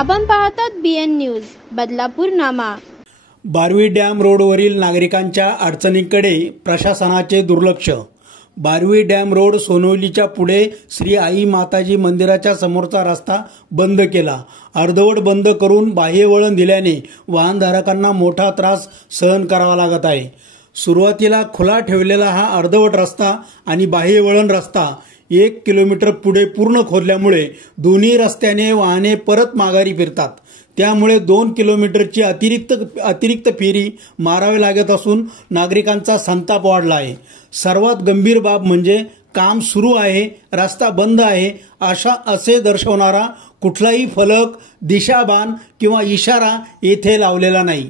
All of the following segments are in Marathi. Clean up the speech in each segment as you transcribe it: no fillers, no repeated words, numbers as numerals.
आपण पाहतात BN न्यूज बदलापूर नामा। बारवी डॅम रोडवरील नागरिकांच्या अडचणींकडे प्रशासनाचे दुर्लक्ष। बारवी डॅम रोड सोनवलीच्या पुढे श्री आई माताजी मंदिराच्या समोरचा रस्ता बंद केला। अर्धवट बंद करून बाह्य वळण दिल्याने वाहनधारकांना मोठा त्रास सहन करावा लागत आहे। सुरुवातीला खुला ठेवलेला हा अर्धवट रस्ता आणि बाह्य वळण रस्ता 1 किलोमीटर पुढे पूर्ण खोदल्यामुळे दोन्ही रस्त्याने वाहने परत माघारी फिरतात। त्यामुळे 2 किलोमीटरची अतिरिक्त फेरी मारावी लागत असून नागरिकांचा संताप वाढला आहे। सर्वात गंभीर बाब म्हणजे काम सुरू आहे, रस्ता बंद आहे असे दर्शवणारा कुठलाही फलक, दिशाबाण किंवा इशारा येथे लावलेला नाही।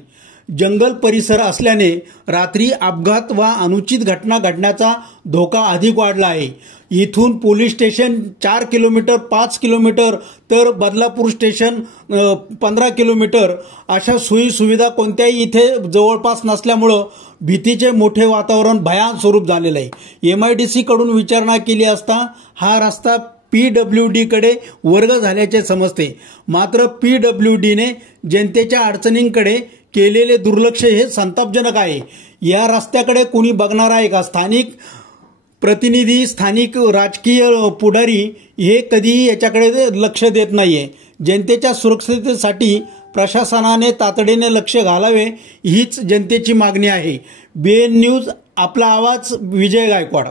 जंगल परिसर असल्याने रात्री अपघात व अनुचित घटना घडण्याचा धोका अधिक वाढला आहे। इथून पोलीस स्टेशन 4 किलोमीटर, 5 किलोमीटर तर बदलापूर स्टेशन 15 किलोमीटर अशा सोयी सुविधा कोणत्याही इथे जवळपास नसल्यामुळे भीतीचे मोठे वातावरण भयान स्वरूप झालेले आहे। MIDC कडून विचारणा केली असता हा रस्ता PWD कडे वर्ग झाल्याचे समजते। मात्र PWD ने जनतेच्या अडचणींकडे केलेले दुर्लक्ष हे संतापजनक आहे। या रस्त्याकडे कोणी बघणार आहे का? स्थानिक प्रतिनिधी, स्थानिक राजकीय पुढारी हे कधीही याच्याकडे लक्ष देत नाहीये। जनतेच्या सुरक्षिततेसाठी प्रशासनाने तातडीने लक्ष घालावे हीच जनतेची मागणी आहे। BN न्यूज, आपला आवाज, विजय गायकवाड।